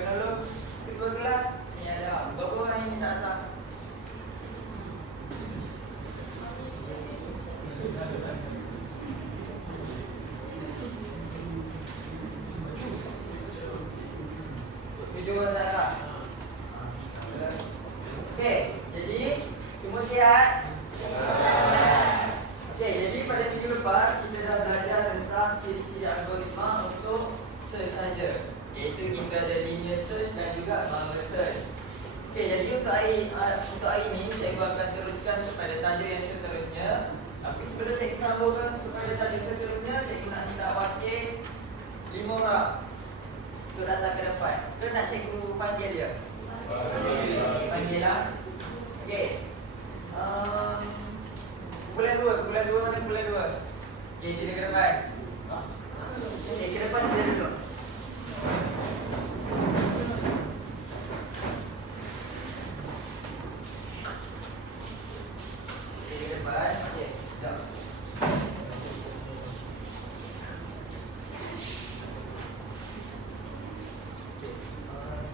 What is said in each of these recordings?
penolong ketua kelas. Ni ada berapa orang yang minta datang? Tujuh orang tak datang. Okey, jadi semua sihat? Okey, jadi pada minggu lepas kita dah belajar tentang ciri-ciri algoritma untuk search saja, iaitu kita ada linear search dan juga bubble search. Okey, jadi untuk hari ini cikgu akan teruskan kepada tajuk yang seterusnya. Tapi sebelum cikgu sambungkan kepada tajuk seterusnya, cikgu nak minta wakil 5 orang untuk datang ke depan. Ke nak cikgu panggil dia? Panggil lah. Okey. Kumpulan 2 mana kumpulan 2? Okey, kita ke depan. Okey, ke depan kita duduk. Okey, ke depan. Okey, jom.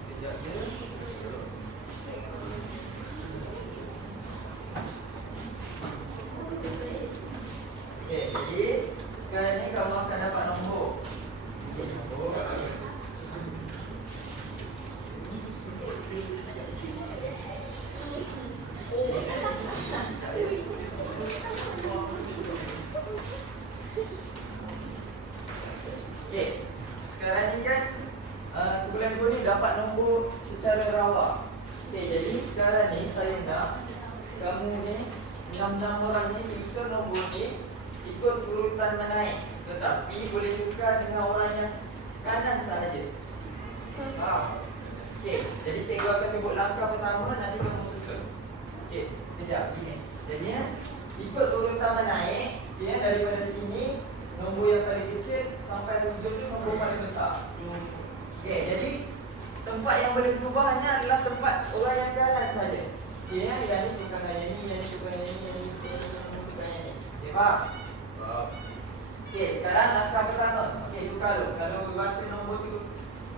Sekejap je. Okey, jadi sekarang ni kamu akan dapat nombor. Okey, sekarang ni kan kumpulan 2 ni dapat nombor secara rawa. Okey, jadi sekarang ni saya nak kamu ni 6 orang ni susun nombor ni ikut urutan menaik, tetapi boleh tukar dengan orang yang kanan sahaja. Faham? Okey, jadi cikgu akan sebut langkah pertama, nanti kamu susun. Okey, sekejap ini. Jadi ikut urutan menaik, daripada sini nombor yang paling kecil sampai hujung tu nombor paling besar. Okey, jadi tempat yang boleh berubah hanya adalah tempat orang yang kanan saja. Okey, yang ni tukar dengan yang ni, yang ni tukar yang ni, yang ni tukar yang ni. Okey, faham? Okey, sekarang langkah pertama. Okey, tukar dulu. Kalau rasa nombor tu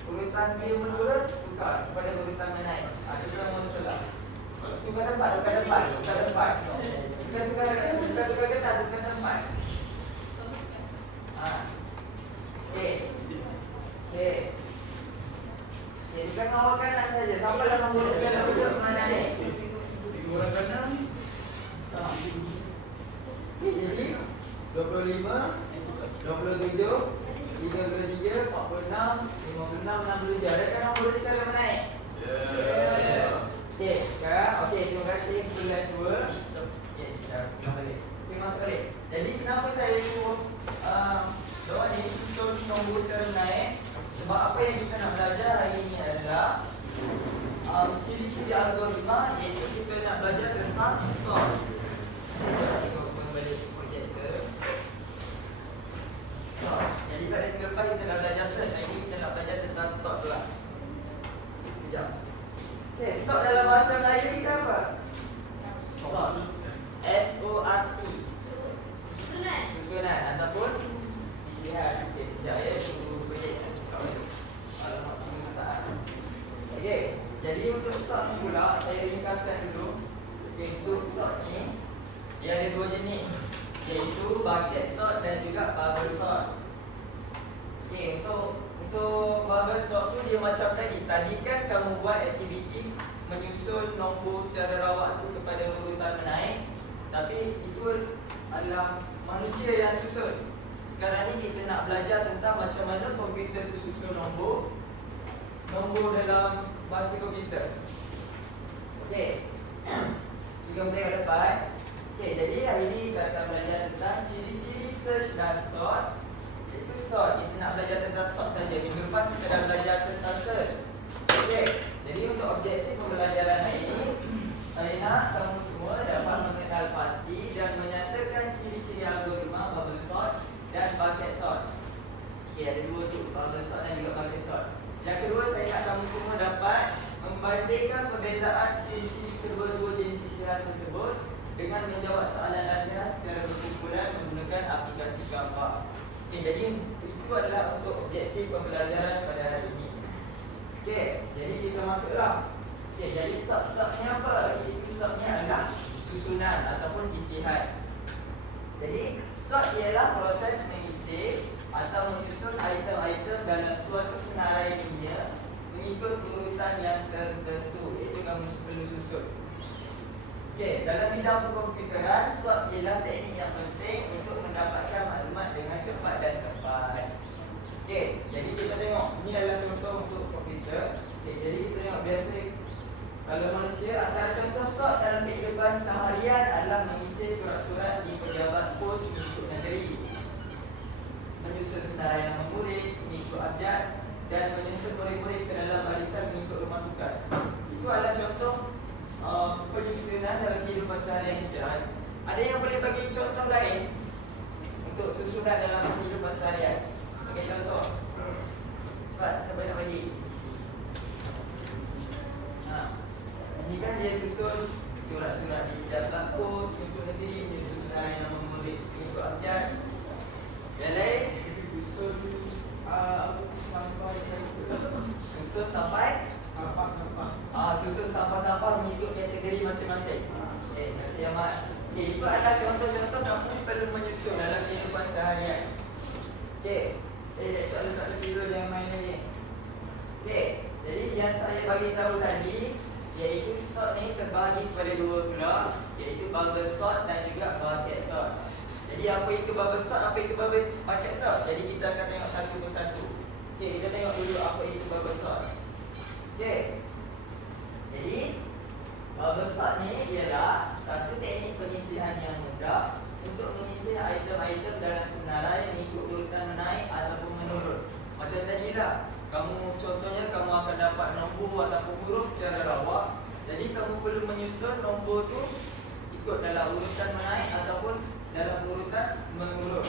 urutan dia menurun, tukar kepada urutan menaik. Ada orang masalah. Tukar tempat. Tukar tempat tempat. Okey. Okey, tukar awak kanan saja. Sampai dalam nombor kanan duduk mana ni? Orang kanan. Okey, jadi 25, 27, 33, 46, 56, 67. Adakah nombor secara menaik? Okey, sekarang terima kasih kumpulan 2. Okey, sekarang balik. Okey, masuk balik. Jadi kenapa saya suruh diorang ni susun nombor secara menaik? Sebab apa yang kita nak belajar hari ini adalah ciri-ciri algoritma, iaitu kita nak belajar tentang sort. Jadi pada minggu lepas kita dah belajar search, hari ini kita nak belajar tentang sort pula. Sekejap. Okay, sort dalam bahasa Melayu kita apa? Sort. S-O-R-T. Susunan ataupun isian. Okay, sekejap ya. Tunggu projek. Alamak, ini masalah. Okay, jadi untuk sort ni pula, saya ringkaskan dulu. Okay, untuk sort ni dia ada 2 jenis, iaitu bucket sort dan juga bubble sort. Okey, untuk bubble sort tu dia macam tadi. Tadi kan kamu buat aktiviti menyusun nombor secara rawak tu kepada urutan menaik, tapi itu adalah manusia yang susun. Sekarang ni kita nak belajar tentang macam mana komputer tu susun nombor dalam bahasa komputer. Okey. Tiga benda ke depan. Okey, jadi hari ini kita akan belajar tentang ciri-ciri search dan sort. Iaitu sort, kita nak belajar tentang sort saja. Minggu depan kita dah belajar tentang search. Okey, jadi untuk objektif pembelajaran hari ini, saya nak kamu semua dapat mengenal pasti dan menyatakan ciri-ciri algoritma bubble sort dan bucket sort. Okey, ada 2 tu, bubble sort dan juga bucket sort. Yang kedua, saya nak kamu semua dapat membandingkan perbezaan ciri-ciri kedua-dua jenis isian tersebut dengan menjawab soalan latihan secara berkumpulan menggunakan aplikasi gambar. Okey, jadi itu adalah untuk objektif pembelajaran pada hari ini. Okey. Okey, jadi stop-stopnya apa? Itu stopnya adalah susunan ataupun isihan. Jadi sort ialah proses mengisi atau menyusun item-item dalam suatu senarai linear mengikut urutan yang tertentu, iaitu kamu perlu susun. Okey, dalam bidang perkomputeran, sort ialah teknik yang penting untuk mendapatkan maklumat dengan cepat dan tepat. Okey, jadi kita tengok ini adalah contoh untuk komputer. Okey, jadi kita tengok biasa kalau manusia, antara contoh sort dalam kehidupan seharian adalah mengisi surat-surat di pejabat pos mengikut negeri, menyusun senarai nama murid mengikut abjad, dan menyusun murid-murid ke dalam barisan mengikut rumah sukan. Itu adalah contoh penyusunan dalam kehidupan seharian kita. Ada yang boleh bagi contoh lain untuk susunan dalam kehidupan seharian? Bagi contoh. Cepat, siapa nak bagi? Ini kan dia susun surat-surat di pejabat pos mengikut negeri, menyusun senarai nama murid mengikut abjad. Yang lain, susun sampai susun sampah-sampah mengikut kategori masing-masing. Kasih Ahmad. Okey, itu adalah contoh-contoh kamu perlu menyusun dalam kehidupan seharian. Okey, saya tak tidur yang main lagi. Okey, jadi yang saya bagi tahu tadi, iaitu sort ni terbahagi kepada dua pula, iaitu bubble sort dan juga bucket sort. Jadi apa itu bubble sort, apa itu bucket sort? Jadi kita akan tengok satu persatu. Okey, kita tengok dulu apa itu bubble sort. Okey. Jadi bubble sort ni ialah satu teknik pengisian yang mudah untuk mengisi item-item dalam senarai mengikut urutan menaik ataupun menurun. Macam tadilah, contohnya kamu akan dapat nombor ataupun huruf secara rawak. Jadi kamu perlu menyusun nombor tu ikut dalam urutan menaik ataupun dalam urutan menurun.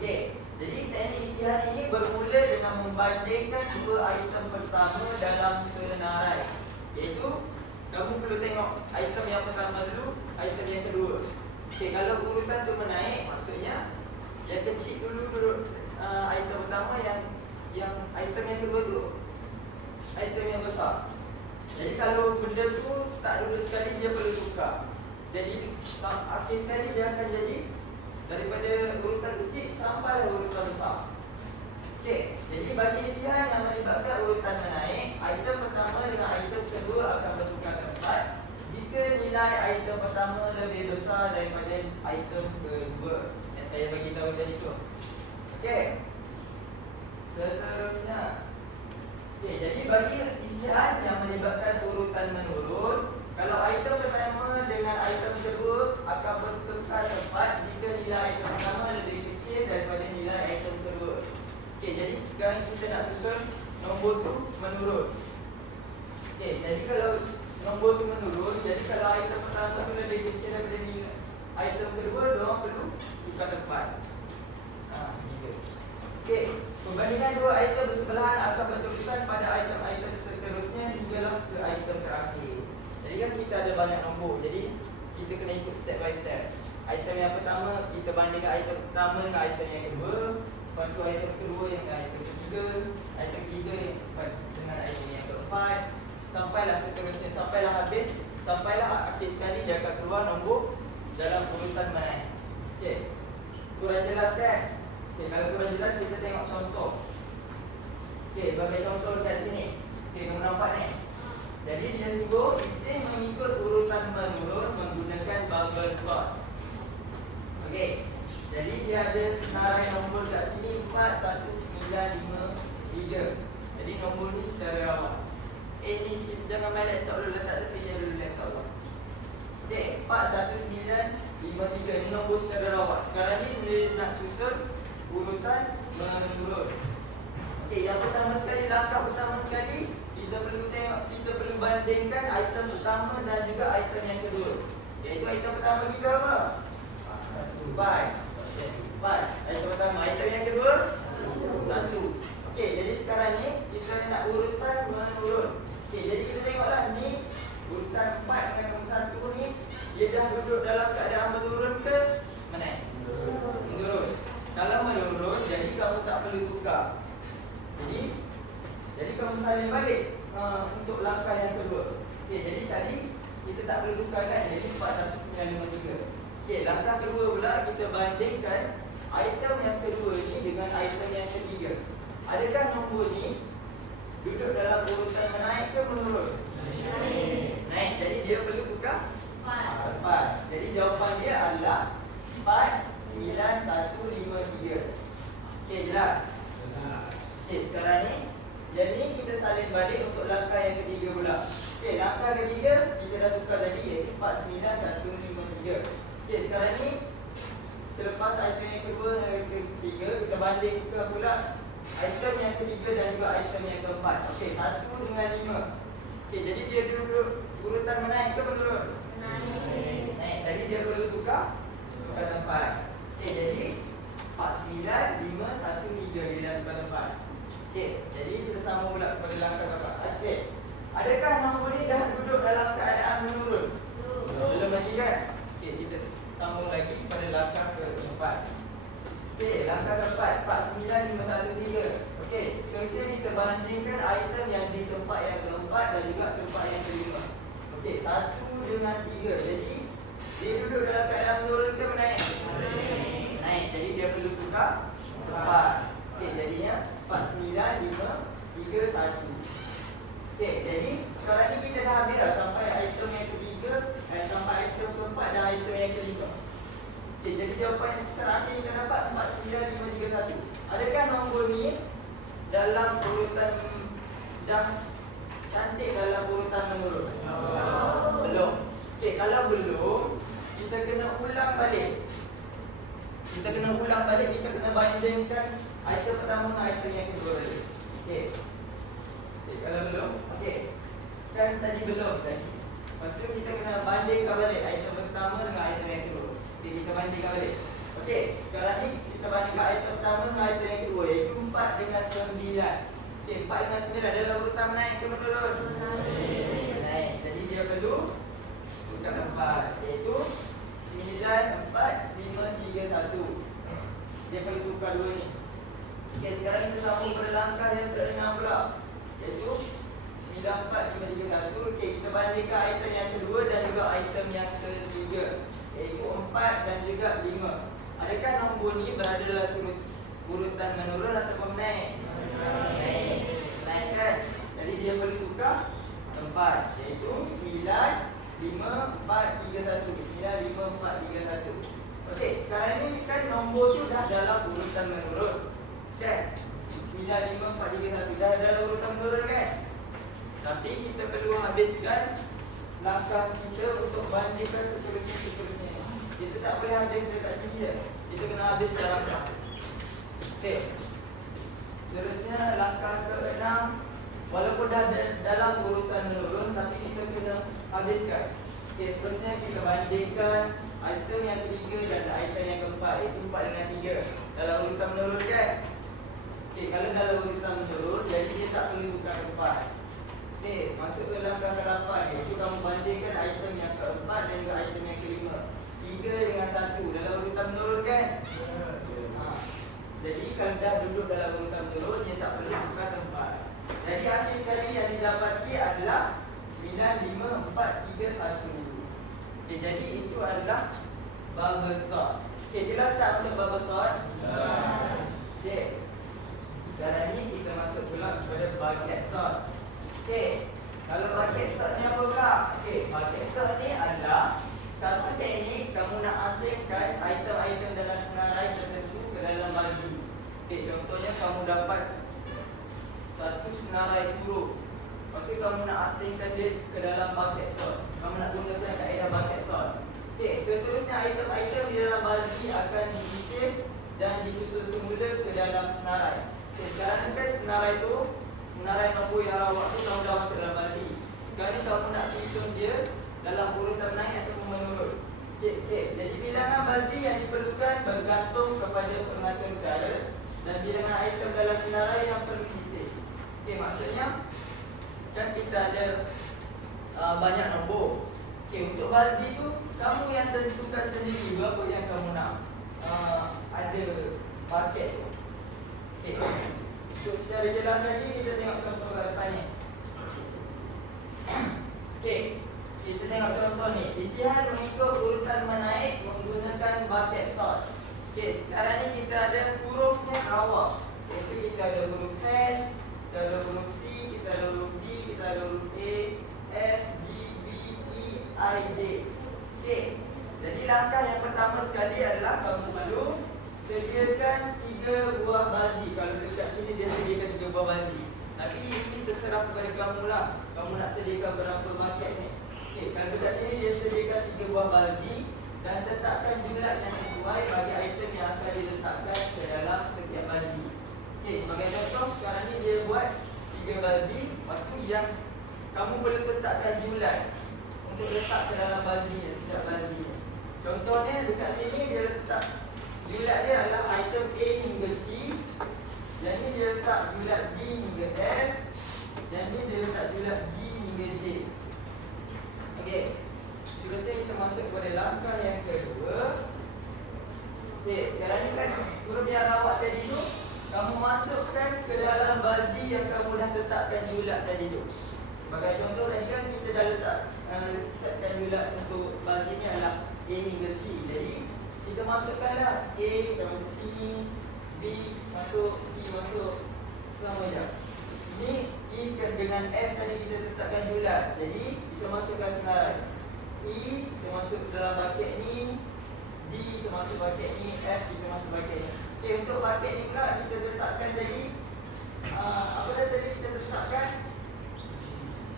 Okey, jadi teknik isihan ini bermula dengan membandingkan dua item pertama dalam senarai. Iaitu kamu perlu tengok item yang pertama dulu, item yang kedua. Okey, kalau urutan tu menaik, maksudnya yang kecil dulu item pertama, yang item yang kedua tu item yang besar. Jadi kalau benda tu tak duduk sekali, dia perlu tukar. Jadi akhir sekali dia akan jadi daripada urutan kecil sampai urutan besar. Okey, jadi bagi isihan yang melibatkan urutan menaik, item pertama dengan item kedua akan bertukar tempat jika nilai item pertama lebih besar daripada item kedua yang saya bagi tahu tadi tu. Okey. Seterusnya, okey, jadi bagi isian yang melibatkan urutan menurun, kalau item pertama dengan item kedua akan bertukar tempat jika nilai item pertama lebih kecil daripada nilai item kedua. Okey, jadi sekarang kita nak susun nombor tu menurun. Okey, jadi kalau nombor tu menurun, jadi kalau item pertama tu lebih kecil daripada nilai item kedua, diorang perlu tukar tempat. Okey, perbandingan dua item bersebelahan akan berterusan pada item-item seterusnya hinggalah ke item terakhir. Jadi kan kita ada banyak nombor, jadi kita kena ikut step by step. Item yang pertama kita bandingkan item pertama dengan item yang kedua, lepas tu item kedua dengan item ketiga, item ketiga dengan item yang keempat, sampailah seterusnya, sampailah habis, sampailah akhir sekali dia akan keluar nombor dalam urutan menaik. Okey, kurang jelas kan? Okey, kalau kurang jelas kita tengok contoh. Okey, bagi contoh dekat sini. Okey, kamu nampak ni. Jadi dia suruh isi mengikut urutan menurun menggunakan bubble sort. Okey, jadi dia ada senarai nombor kat sini 41953. Jadi nombor ni secara rawak. Ni jangan main laptop dulu, letak tepi je dulu laptop tu. Okey, 41953 ni nombor secara rawak. Sekarang ni dia nak susun urutan menurun. Okey, yang pertama sekali, langkah pertama sekali, kita perlu bandingkan item pertama dan juga item yang kedua. Iaitu item pertama kita apa? 5. Item pertama, item yang kedua 1. Okey, jadi sekarang ni kita nak urutan menurun. Okey, jadi kita tengoklah ni urutan 4 dengan nombor 1 ni, dia dah duduk dalam keadaan menurun ke menaik? Menurun. Kalau menurun, jadi kamu tak perlu tukar. Jadi Jadi kamu salin balik untuk langkah yang kedua. Okey, jadi tadi kita tak perlu tukarkan, jadi 4193. Okey, langkah kedua pula kita bandingkan item yang kedua ni dengan item yang ketiga. Adakah nombor ni duduk dalam urutan menaik ke menurun? Naik. Jadi dia perlu tukar 4. Jadi jawapan dia adalah 49153. Okey, jelas? Okey, sekarang ni yang ni kita salin balik untuk langkah yang ketiga pula. Okey, langkah ketiga kita dah tukar tadi iaitu 49153. Okey, sekarang ni selepas item yang kedua dan yang ketiga, kita bandingkan pula item yang ketiga dan juga item yang keempat. Okey, 1 dengan 5. Okey, jadi dia duduk urutan menaik ke menurun? Naik. Jadi dia perlu tukar tempat. Okey, jadi 49513 dia dah tukar tempat. Okey, jadi kita sambung pula kepada langkah keempat. Okey, adakah nombor ni dah duduk dalam keadaan menurun? Belum lagi kan? Okey, kita sambung lagi pada langkah keempat. Okey, langkah keempat 49513. Okey, seterusnya kita bandingkan item yang di tempat yang keempat dan juga tempat yang kelima. Okey, 1 dengan 3. Jadi dia duduk dalam keadaan menurun ke menaik? Naik. Jadi dia perlu tukar tempat. Okey, jadinya 49531. Okey, jadi sekarang ni kita dah habis dah sampai item yang ketiga, sampai item keempat dan item yang kelima. Okey, jadi jawapan terakhir kita dapat 49531. Adakah nombor ni dalam urutan dah cantik dalam urutan menurun? Belum. Okey, kalau belum, kita kena ulang balik. Kita kena bandingkan item pertama dengan item yang kedua tadi. Okey. Okey, kalau belum, okey. Kan tadi belum tadi. Lepas tu kita kena bandingkan balik item pertama dengan item yang kedua. Okey, kita bandingkan balik. Okey, sekarang ni kita bandingkan item pertama dengan item yang kedua, iaitu 4 dengan 9. Okey, 4 dengan 9 adalah urutan naik ke menurun? Naik. Jadi dia perlu tukar tempat, iaitu 94531. Dia perlu tukar dua ni. Okey, sekarang kita sambung pada langkah yang ke-6 pula, iaitu 94531. Okey, kita bandingkan item yang kedua dan juga item yang ketiga, iaitu 4 dan juga 5. Adakah nombor ni berada dalam urutan menurun atau menaik? Naik. Naik kan? Jadi dia perlu tukar tempat, iaitu 95431. 95431. Okey, sekarang ni kan nombor tu dah dalam urutan menurun. Kan? 95431 dah dalam urutan menurun kan? Tapi kita perlu habiskan langkah kita untuk bandingkan seterusnya. Kita tak boleh habis dekat sini je. Kita kena habiskan langkah. Okey. Seterusnya langkah ke-6, walaupun dah dalam urutan menurun, tapi kita kena habiskan. Okey, seterusnya kita bandingkan item yang ketiga dan item yang keempat, iaitu 4 dengan 3 dalam urutan menurun kan? Okey, kalau dalam urutan menurun, jadi dia tak perlu tukar tempat. Okey, masuk ke langkah ke-8, iaitu kamu bandingkan item yang keempat dan juga item yang kelima. 3 dengan 1 dalam urutan menurun kan? Jadi kalau dah duduk dalam urutan menurun, dia tak perlu tukar tempat. Jadi akhir sekali yang didapati adalah 95431. Okey, jadi itu adalah bubble sort. Okey, jelas tak untuk bubble sort? Okey. Sekarang ni kita masuk pula kepada bucket sort. Okey, kalau bucket sort ni apa pula? Okey, bucket sort ni adalah satu teknik kamu nak asingkan item-item dalam senarai tertentu ke dalam baldi. Okey, contohnya kamu dapat satu senarai huruf. Lepas tu kamu nak asingkan dia ke dalam bucket sort. Kamu nak gunakan kaedah bucket sort. Okey, seterusnya item-item di dalam baldi akan diisir dan disusun semula ke dalam senarai. Okey, sekarang kan senarai tu, senarai nombor yang awak tu kamu dah masuk dalam baldi. Sekarang ni kamu nak susun dia dalam urutan naik atau menurun. Okey, jadi bilangan baldi yang diperlukan bergantung kepada pengatur cara dan bilangan item dalam senarai yang perlu diisi. Okey, maksudnya kan kita ada banyak nombor. Okey, untuk baldi tu kamu yang tentukan sendiri berapa yang kamu nak ada bucket tu. Okey. Untuk secara jelas lagi kita tengok contoh kat depan ni. Okey, kita tengok contoh ni. Isian mengikut urutan menaik menggunakan bucket sort. Okey, sekarang ni kita ada hurufnya awal. Iaitu kita ada huruf H, kita ada huruf C, kita ada huruf D, kita ada huruf A, F, G, B, E, I, J. Okey, jadi langkah yang pertama sekali adalah kamu perlu sediakan 3 buah baldi. Kalau dekat sini dia sediakan 3 buah baldi. Tapi ini terserah kepada kamu lah. Kamu nak sediakan berapa bucket ni. Okey, kalau dekat sini dia sediakan 3 buah baldi dan tetapkan jumlah yang sesuai bagi item yang akan diletakkan ke dalam setiap baldi. Okey, sebagai contoh sekarang ni dia buat 3 baldi. Lepas tu yang kamu perlu tetapkan jumlah untuk letak ke dalam baldi setiap baldi. Contohnya dekat sini dia letak jumlah dia adalah item A hingga C. Yang ni dia letak jumlah D hingga F. Yang ni dia letak jumlah G hingga J. Okey, seterusnya kita masuk kepada langkah yang kedua. Okey, sekarang ni kan huruf yang rawat tadi tu kamu masukkan ke dalam baldi yang kamu dah tetapkan jumlah tadi tu. Sebagai contoh tadi kan kita dah letak setkan jumlah untuk baldi ni adalah A hingga C. Jadi kita masukkanlah A, kita masuk sini, B masuk, C masuk, sama je. Ini E dengan F tadi kita tetapkan jumlah. Jadi kita masukkan senarai. E kita masuk dalam bucket ni, D kita masuk bucket ni, F kita masuk bucket ni. Okey, untuk bucket ni pula kita letakkan tadi apa dah tadi kita letakkan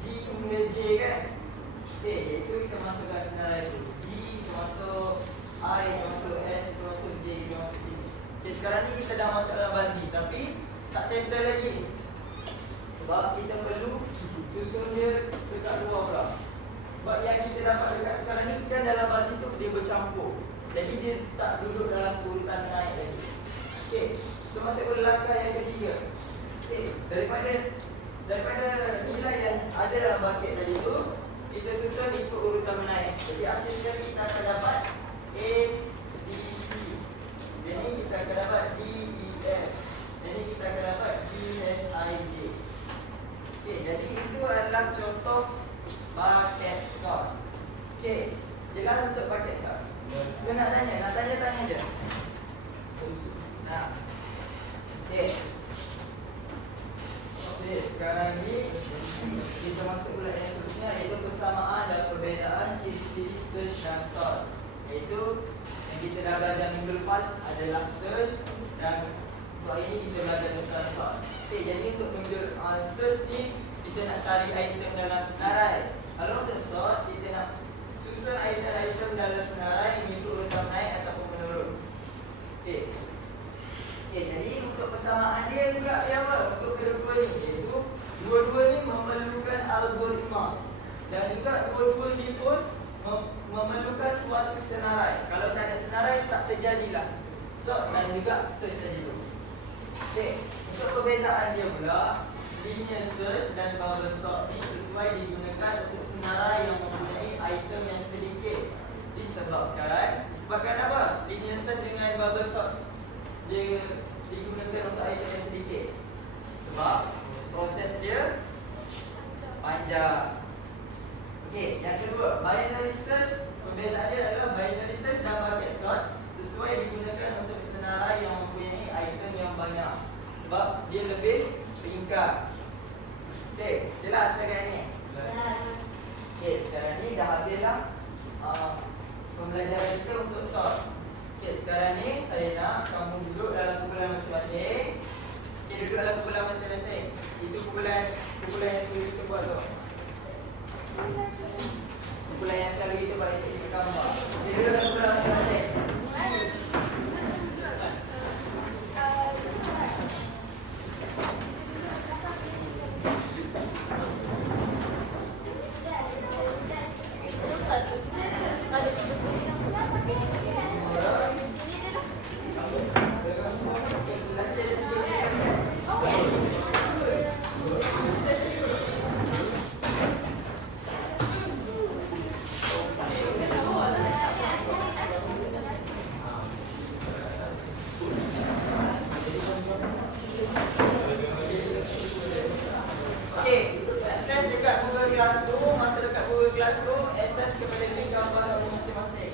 G hingga J kan. Okey, iaitu kita masukkan senarai tu. G kita masuk, I kita masuk, S kita masuk, J kita masuk sini. Okey, sekarang ni kita dah masuk dalam baldi tapi tak settle lagi. Sebab kita perlu susun dia dekat luar pula. Sebab yang kita dapat dekat sekarang ni kan dalam baldi tu dia bercampur. Jadi dia tak duduk dalam urutan naik lagi. Okey, kita masuk ke langkah yang ketiga. Okey, daripada nilai yang ada dalam bucket tadi tu kita susun ikut urutan menaik. Jadi akhir sekali kita akan dapat A, B, C. Jadi kita akan dapat D, E, F. Jadi kita akan dapat G, H, I, J. Okey, jadi itu adalah contoh bucket sort. Okey, jelas untuk bucket sort. Saya nak tanya je. Nah. Okey. Okey, sekarang ni kita masuk pula yang seterusnya iaitu persamaan dan perbezaan ciri-ciri search dan sort. Iaitu yang kita dah belajar minggu lepas adalah search dan untuk hari ini kita belajar tentang sort. Okey, jadi untuk search ni kita nak cari item dalam senarai. Kalau untuk sort kita nak susun item-item dalam senarai mengikut urutan naik ataupun menurun. Okey. Okey, jadi untuk persamaan dia pula dia apa? Untuk kedua-dua ni iaitu dua-dua ni memerlukan algoritma dan juga dua-dua ni pun memerlukan suatu senarai. Kalau tak ada senarai tak terjadilah sort dan juga search tadi tu. Okey, untuk perbezaan dia pula linear search dan bubble sort ni sesuai digunakan untuk senarai yang mempunyai item yang sedikit. Disebabkan apa? Linear search dengan bubble sort dia digunakan untuk item yang sedikit. Sebab proses dia panjang. Okey, yang kedua, binary search. Perbezaan dia adalah binary search dan bucket sort sesuai digunakan untuk senarai yang mempunyai item yang banyak. Sebab dia lebih ringkas. Okey, jelas setakat ni? Okey, sekarang ni dah habislah pembelajaran kita untuk sort. Okey, sekarang ni saya nak kamu duduk dalam kumpulan masing-masing. Okey, duduk dalam kumpulan masing-masing. Itu kumpulan yang selalu kita buat tu. Kumpulan yang selalu kita buat itu di gambar. Okey, duduk dalam kumpulan masing-masing. Okey, attach dekat Google Classroom. Masa dekat Google Classroom, attach kepada link gambar kamu masing-masing.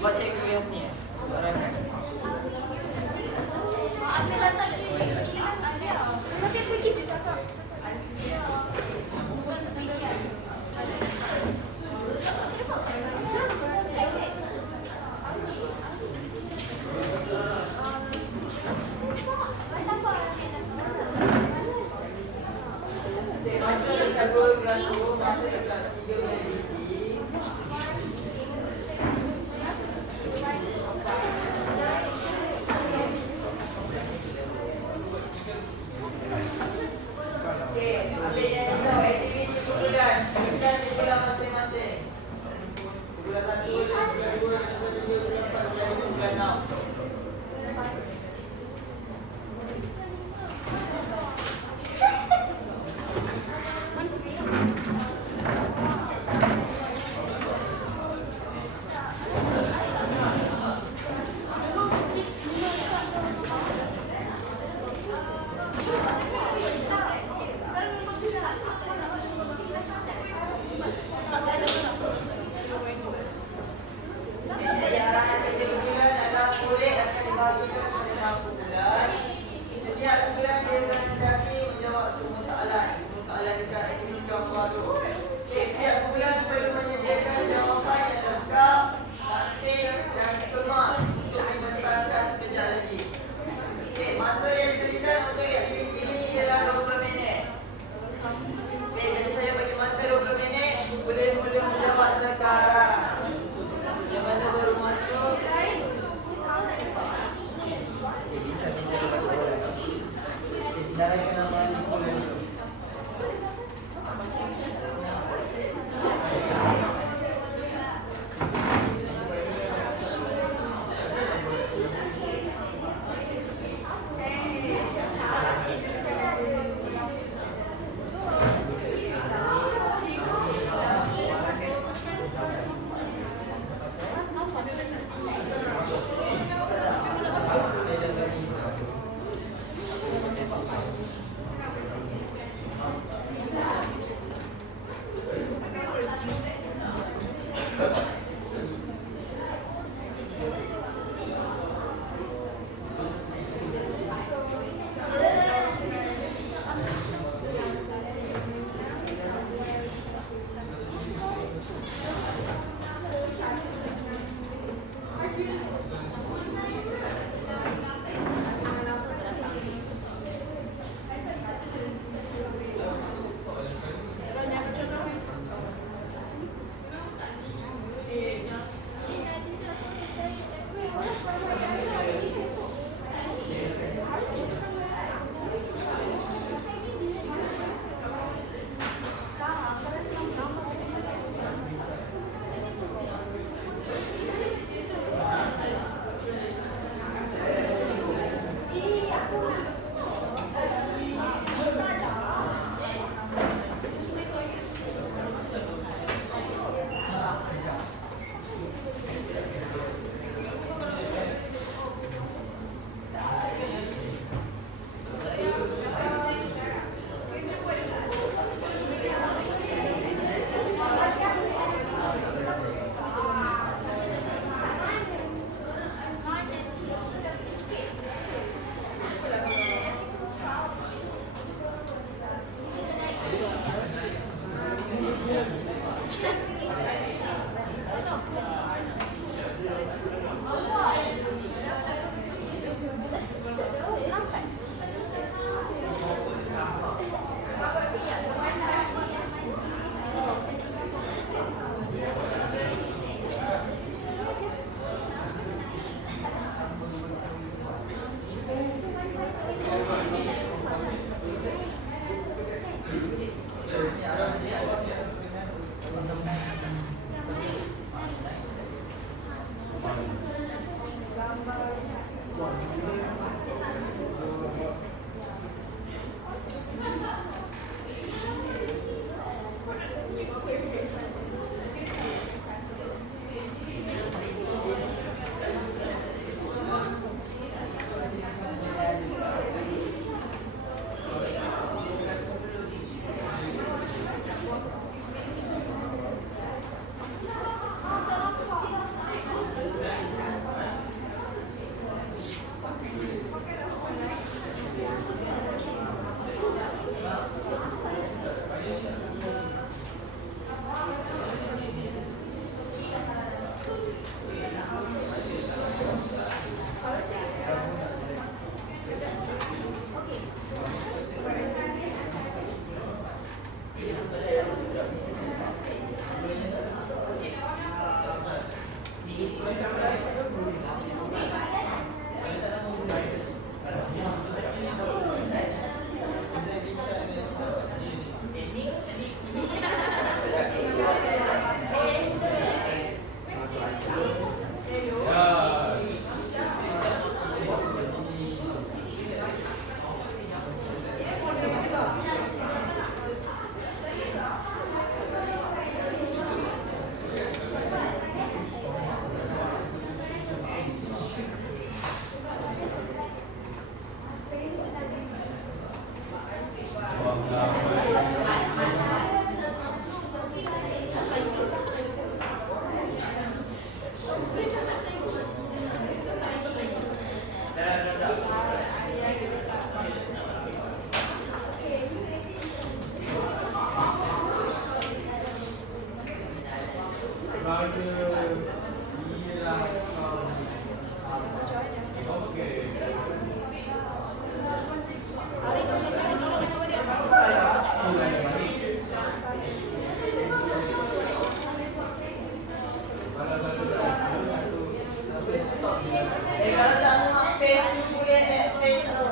Buat cek kalian ni ya, barang kan? Masa dekat Google Classroom, masa dekat 3 editing. Okey, ambil yang itu aktiviti bulan. Bulan di bulan masing-masing. Bulan 1, bulan 2, bulan 3, bulan 4, bulan 5, bulan 6. Masa yang diberikan untuk aktiviti ini ialah 20 minit. Okey, jadi saya bagi masa 20 minit. Boleh menjawab sekarang. Yang mana baru masuk? Cara kenapa ni boleh dulu. Saya dah bagi. kalau tak nak paste, you boleh paste tu.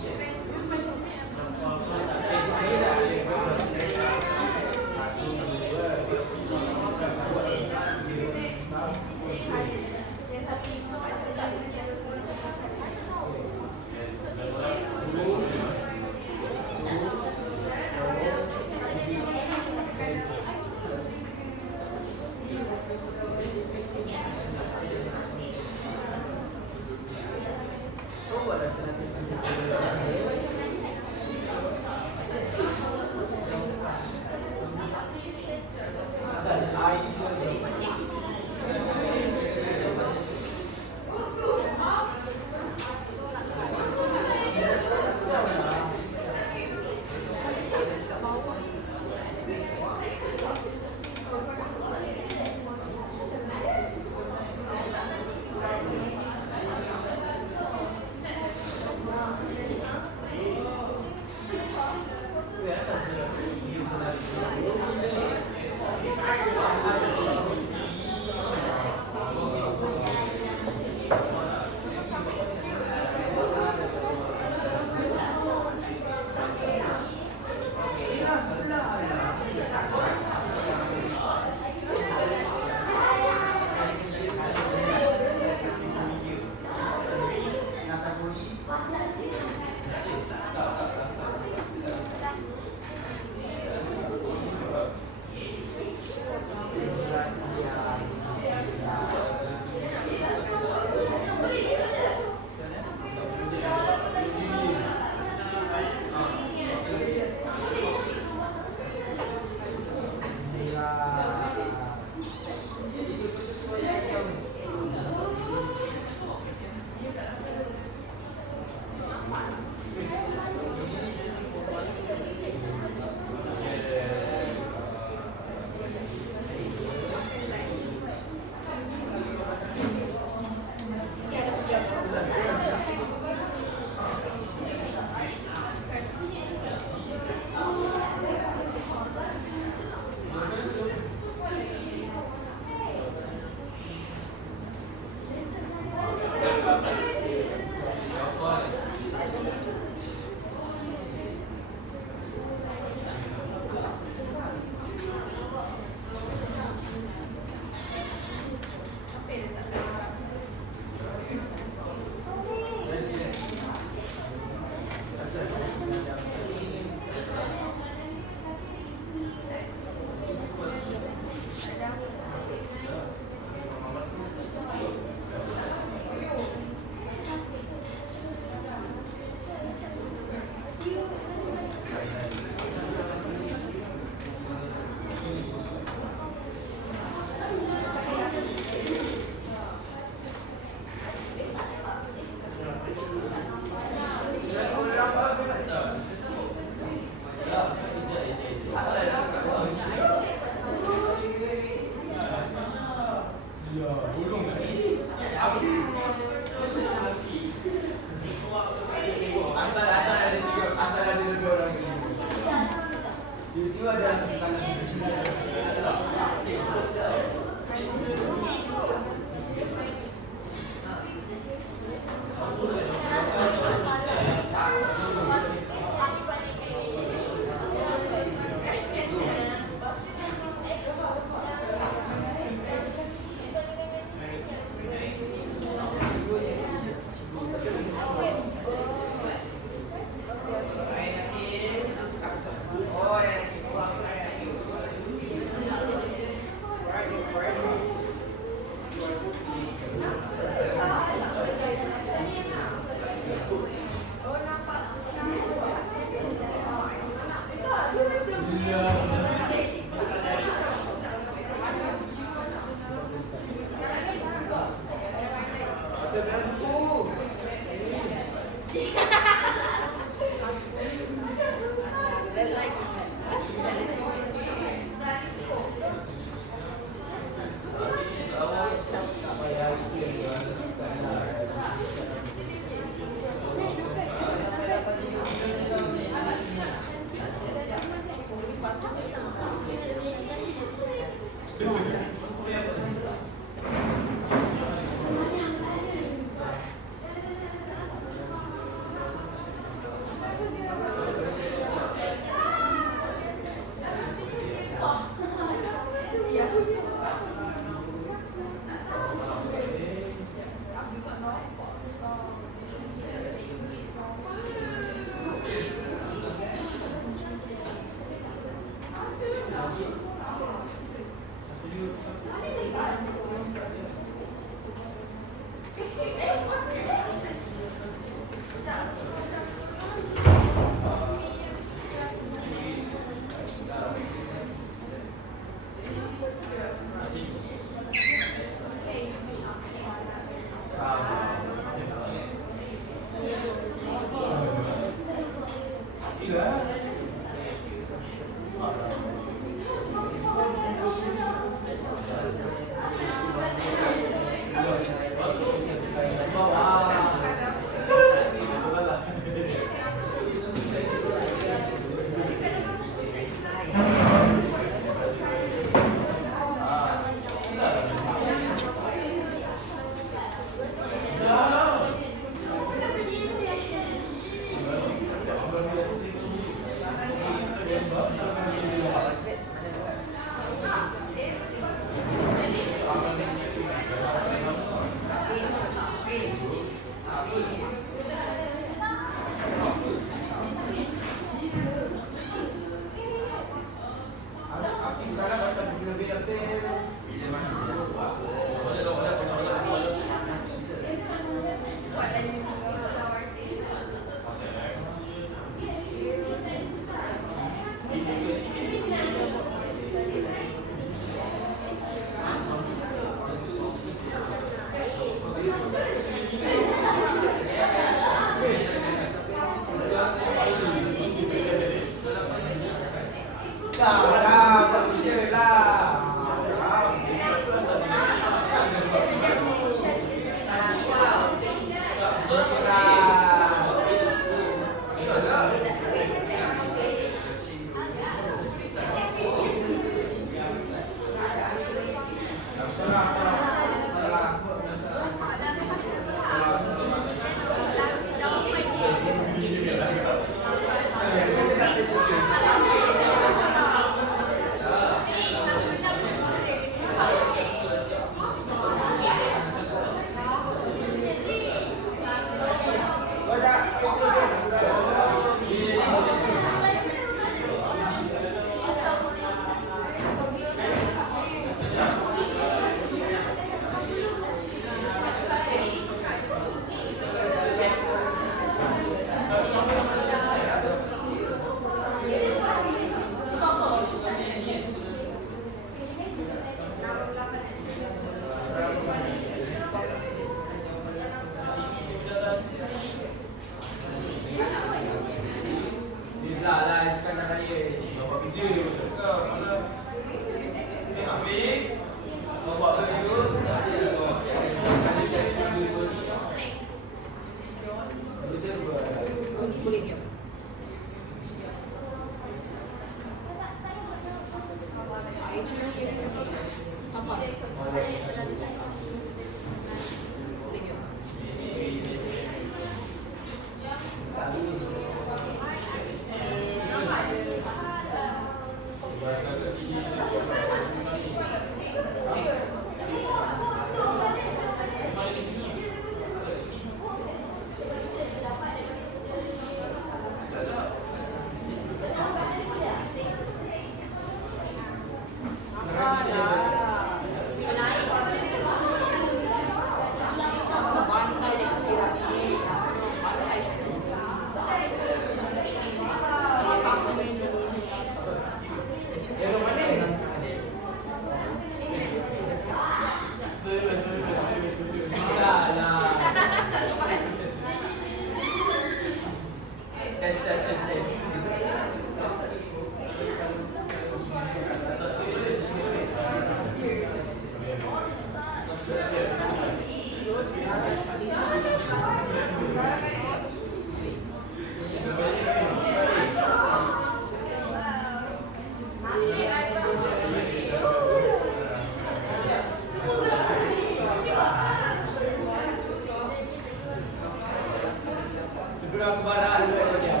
Sebelum kepada 2 jam.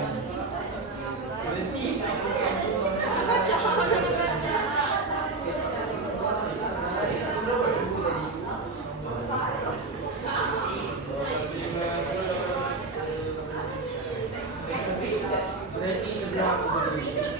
Berarti sebelum aku berdiri.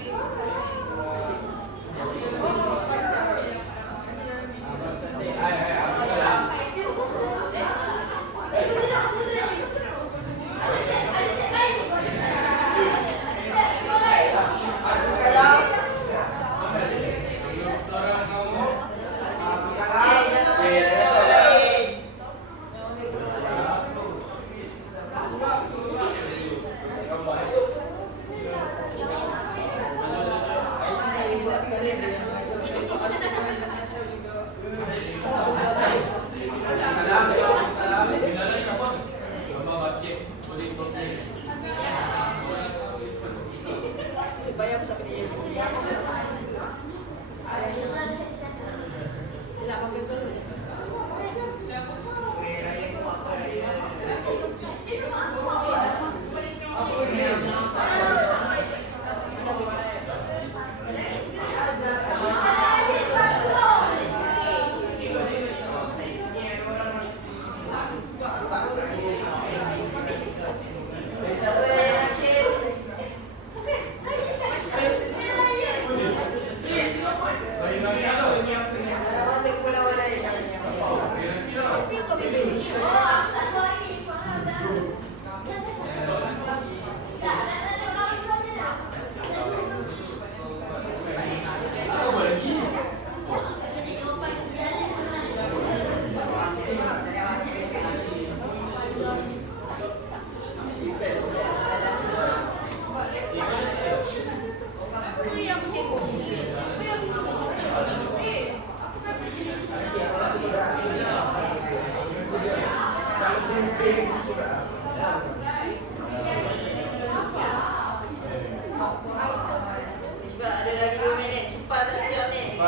Ada lagi 2 minit. Cepat tak siap ni.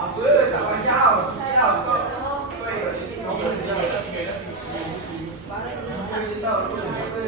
Apa? Tak panjang. Tahu kau. Kau ikut sikit kau boleh tahu. Boleh tahu tu apa?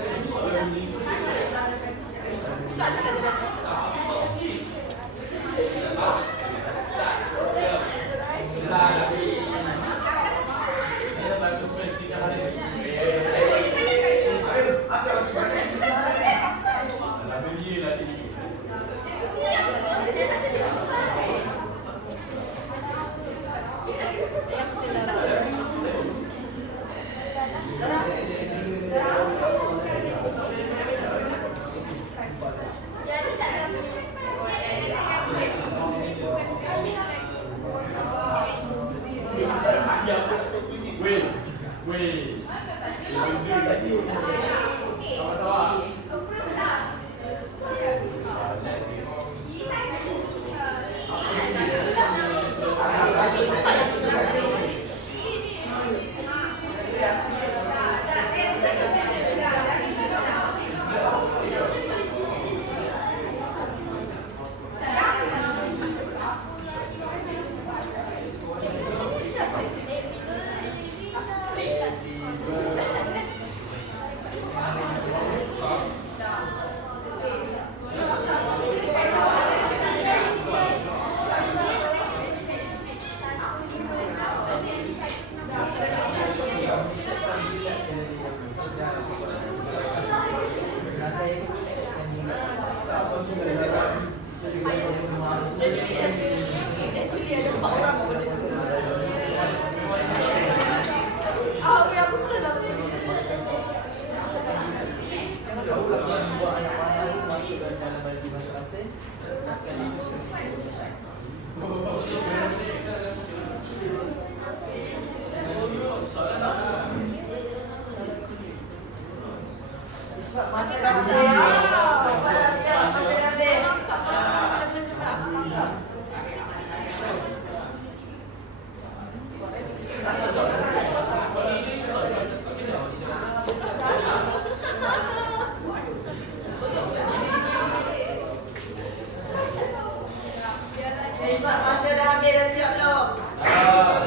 Sebab masa dah habis dah siap belum? Dah.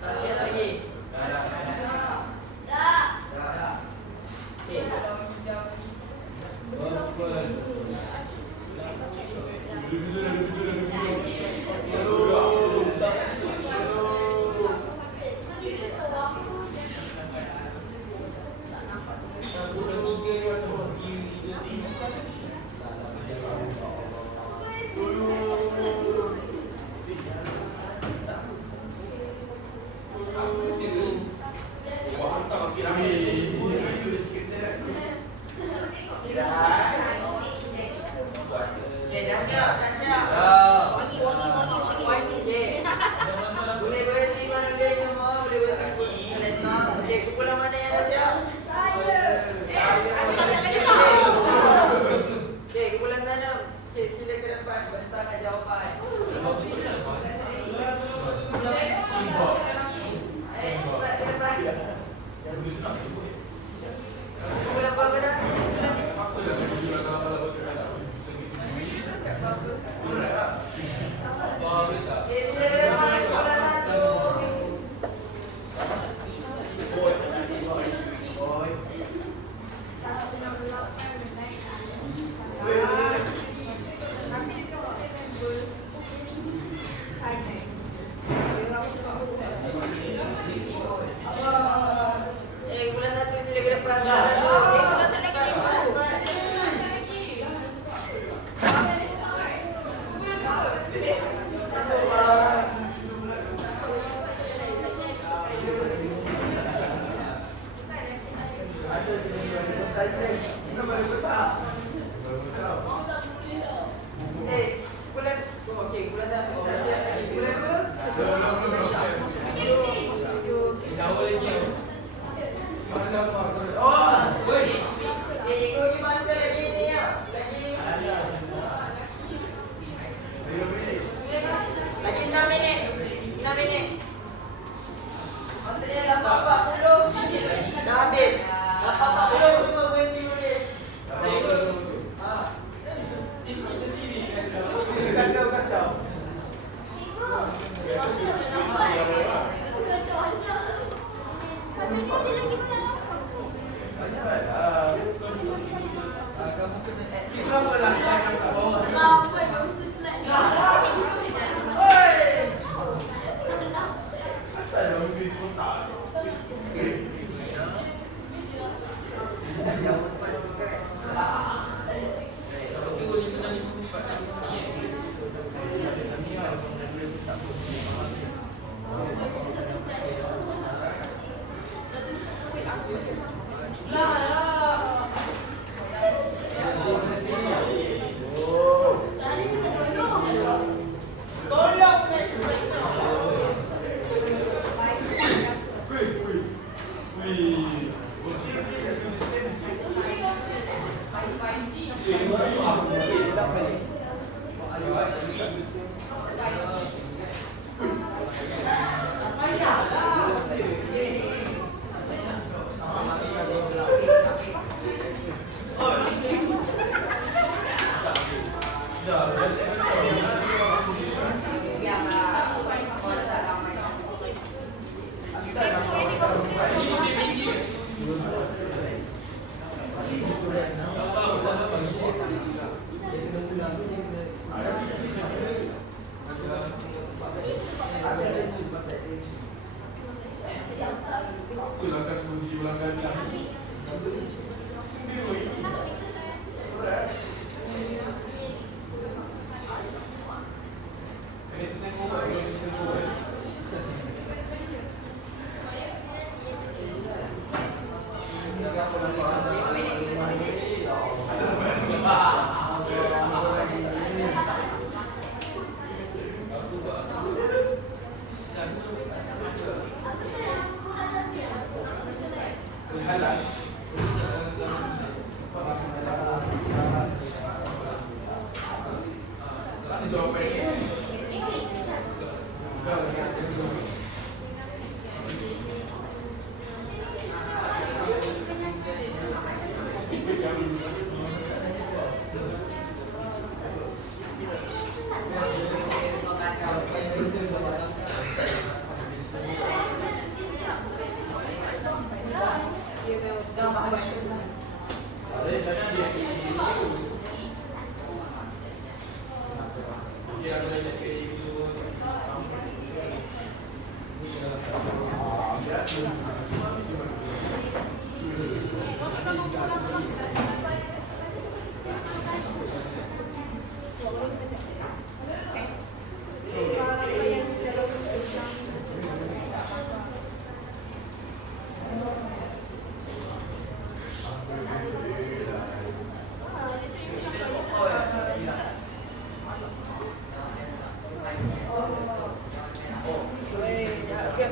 Tak siap lagi. Dah. Okey. Dulu.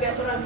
Biar surat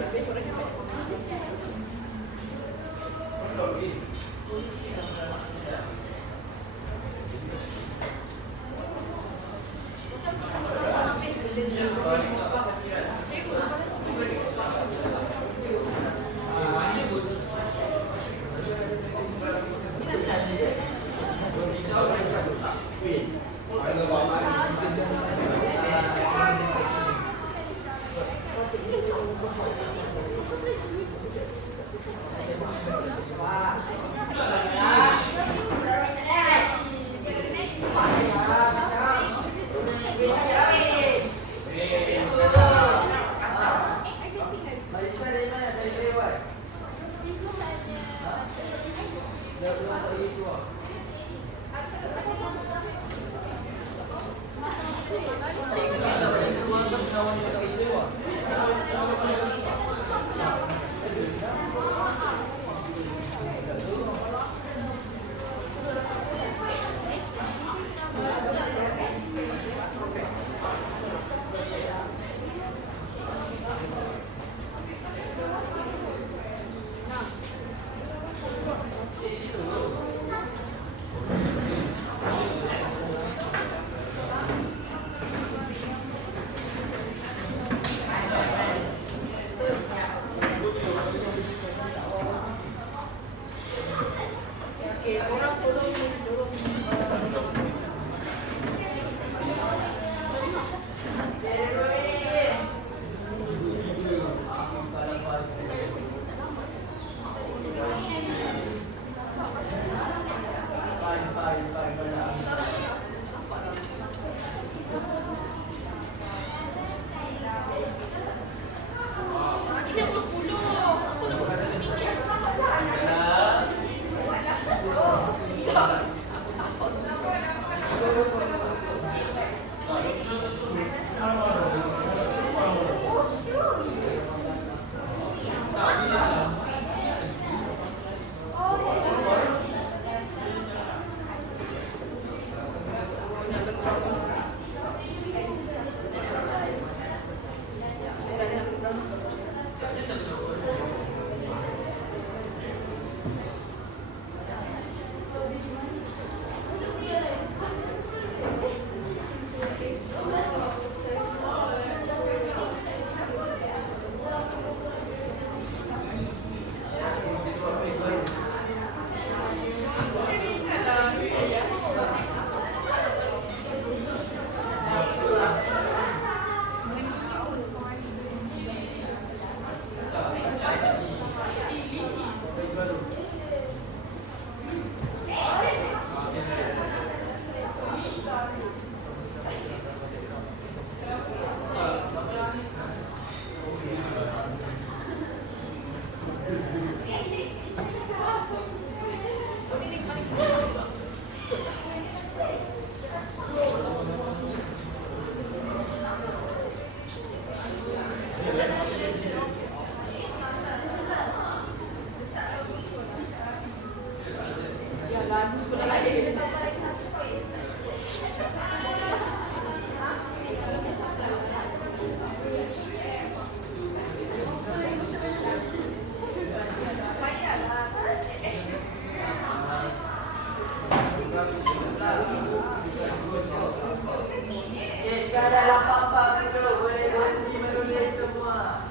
Jika ada lapak-lapak dulu, boleh berhenti menulis semua.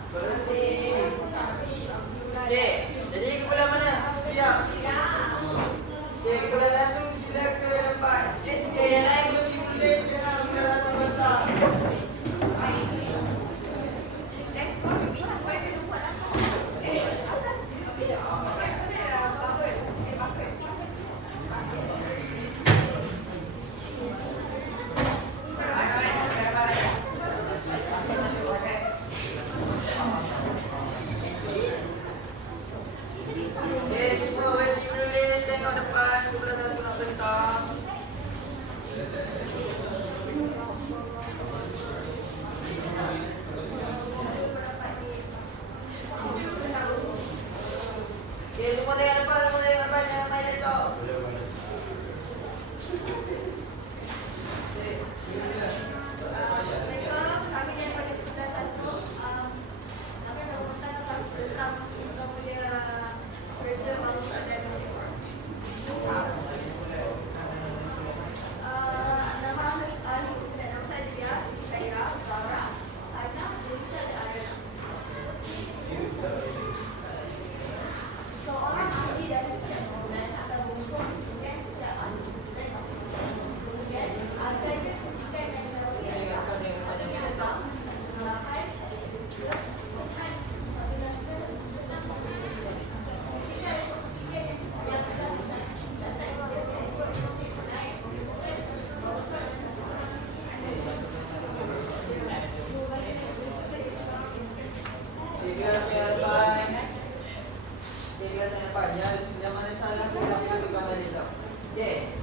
Bukan, yang mana salah kita tentukan balik tau. Okey.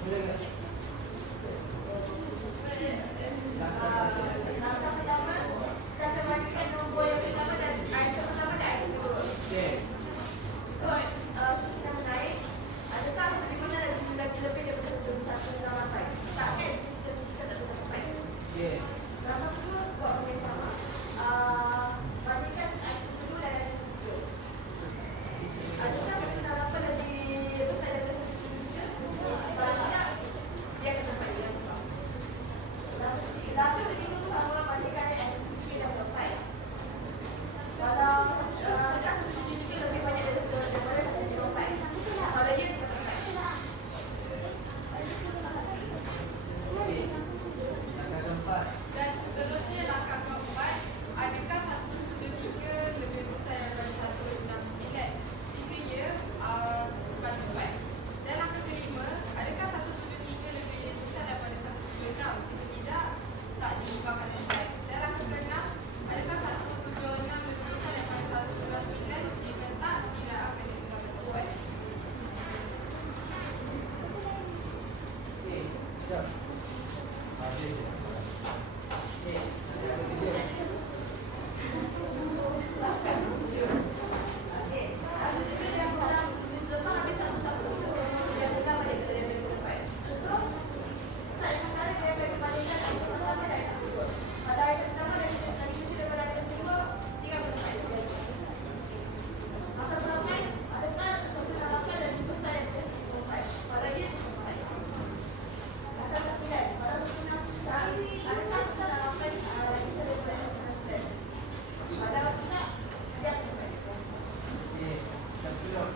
Mula ke? Langkah pertama, kita bagikan nombor yang pertama dan item pertama dan item kedua. Okey. Ikut kita menaik, adakah lebih benar dan lebih daripada satu dalam lantai? Tak kan? Kita tak bisa sampai. Okey. Langkah kedua, buat benda yang sama. Bagikan item kedua dan item kedua. Adakah penerapan lebih besar daripada satu solution? Kalau tidak, dia akan sampai dia sebab. Langkah ketiga tu sama bandingkan item kedua dan sampai. Kalau satu solution lebih banyak daripada satu sampai. Kalau dia tidak sampai. Okey. Langkah keempat. Dan seterusnya langkah keempat, adakah 173 lebih besar daripada 169? Jika ya, bukan tepat. Dan langkah kelima, adakah 173 lebih besar daripada 176? Jika tidak, tak bukan tepat. Dan langkah keenam, adakah 176 lebih besar daripada 199? Jika tak, tidak akan digunakan tepat. Okey. Jom. Okey. Langkah ketiga. Okey, ada juga yang dalam selepas habis satu-satu yang benar balik ke level tempat. So, setelah yang pertama dia akan dibandingkan item pertama dan item kedua. Pada item pertama dan item tadi kecil daripada item kedua, tinggal tempat. Maka terakhir, adakah satu langkah dan lebih besar daripada satu tempat? Pada dia tempat. Langkah ke-9, pada pertama adakah satu langkah lebih besar daripada satu tempat? Pada pertama, dia tempat. Okey. Dah belum?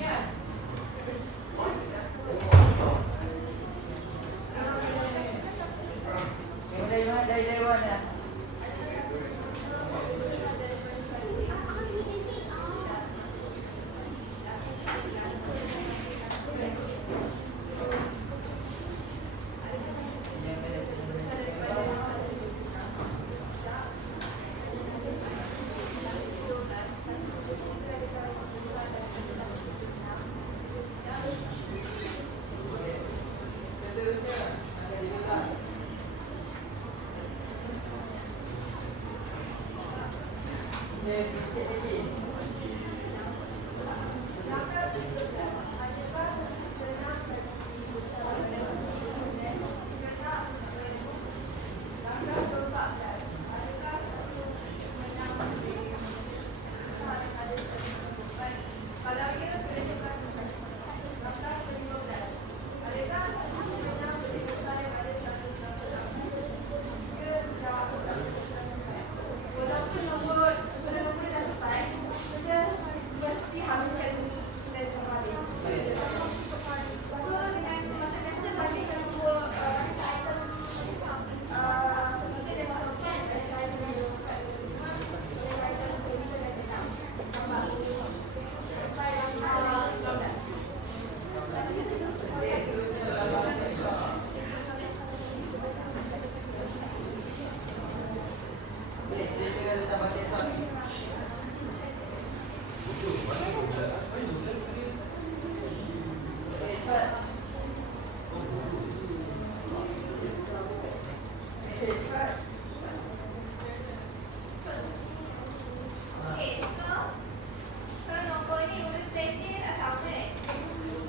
Ya. Dari mana? Dari dewan ya? Seterusnya ada 15. Okey, sikit lagi. Walaupun nombor susunan nombor dah tepat, kita mesti habiskan susunan sama habis. So dengan macam biasa bandingkan dua item seperti dia mahu cash dan item yang dekat dengan item kelima dan keenam sampai sampai 19. Okey, seterusnya gambar esok. Okey, kita silakan letak batik esok ni. Okey, cepat. Okey, cepat. Okay, so nombor ni urutan dia tak sama.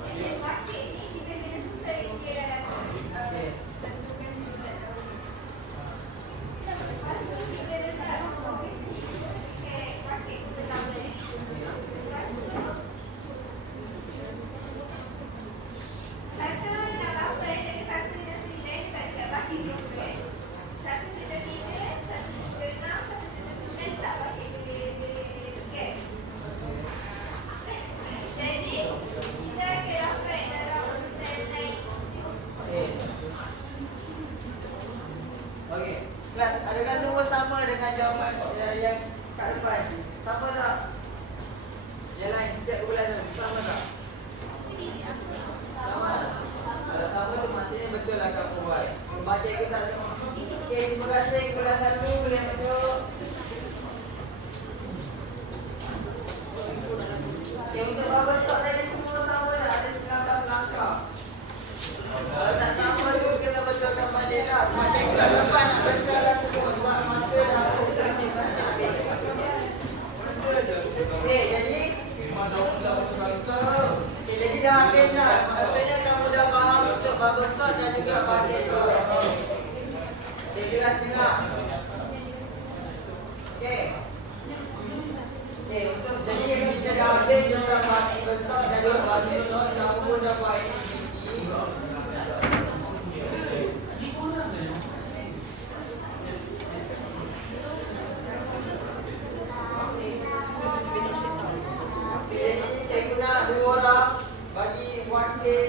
And then bucket ni kita kena susun dia tentukan jumlah. Lepas tu kita letak nombor kecil dekat bucket pertama ni. Lepas tu 168 dengan 169 letak dekat bucket kedua. 173, 176, 179 letak bucket ketiga. Jadi kita akan dapat dalam urutan naik. Okey. Okey. Kelas, adakah semua sama dengan jawapan yang kat depan? Sama tak? Yang lain setiap bulan tu sama tak? Sama. Kalau sama tu maksudnya betul lah kau buat. Baca kita semua. Okey, terima kasih kepada satu boleh masuk. Okay, untuk bubble shot tadi semua sama lah. Ada 19 langkah. Kalau tak sama tu kena betulkan balik lah. Macam bulan depan nak betulkan lah semua. Sebab masa dah okay, jadi okay, jadi dah habis dah. Maksudnya kamu dah faham untuk bubble shot dan juga balik shot. Okay, jelas dengar. Okay. Okay, untuk jadi yang kita dah habis kita dah bubble shot dan juga balik shot. Kamu pun dah buat aktiviti. Jadi cikgu nak 2 orang bagi wakil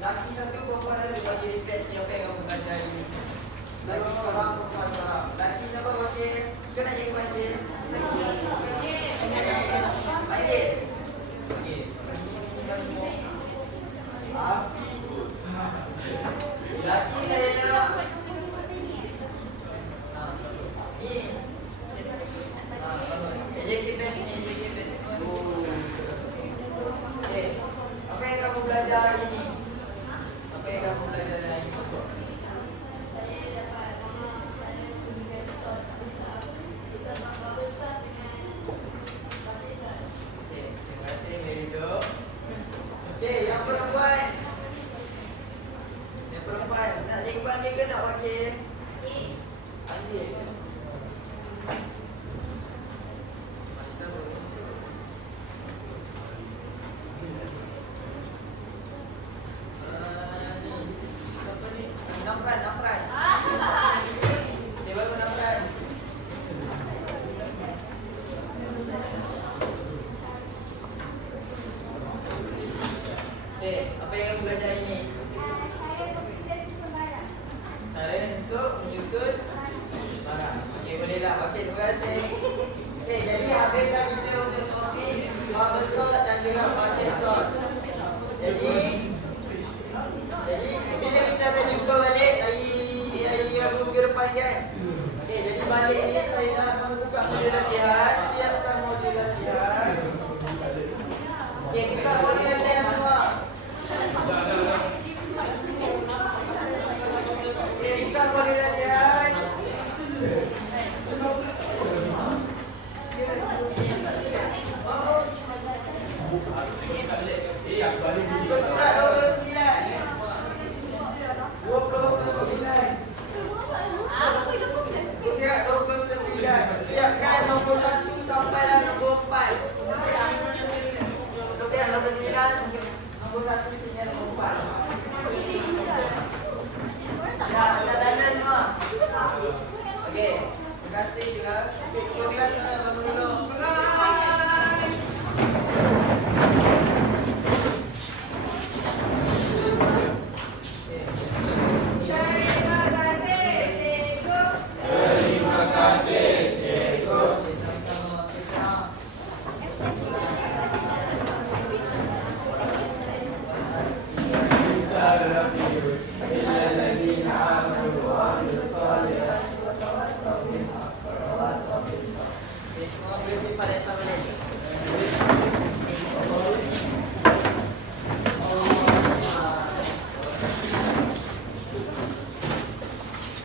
laki satu, perempuan satu bagi refleksi apa yang kamu belajar hari ini. Laki faham, perempuan faham. Laki siapa wakil? Kita nak cikgu wakil. Wakil. Okey. Laki saya nak ni. Executive ni, executive. Okay. Apa yang kamu belajar hari ini? Apa yang kamu belajar hari ini? Okay, terima kasih Merido. Okay, yang perempuan. Yang perempuan, nak cikgu panggil ke nak wakil? Panggil. Nafran. Dia baru Nafran. Okay, apa yang kamu belajar ini? Cara untuk menyusun barang. Okey, bolehlah. Okey, terima kasih. Okey, jadi habiskan kita untuk topik bubble shot dan juga bucket shot. Jadi bila kita akan jumpa balik hari Rabu minggu depan kan? Okey, jadi balik ni saya nak akan buka video latihan.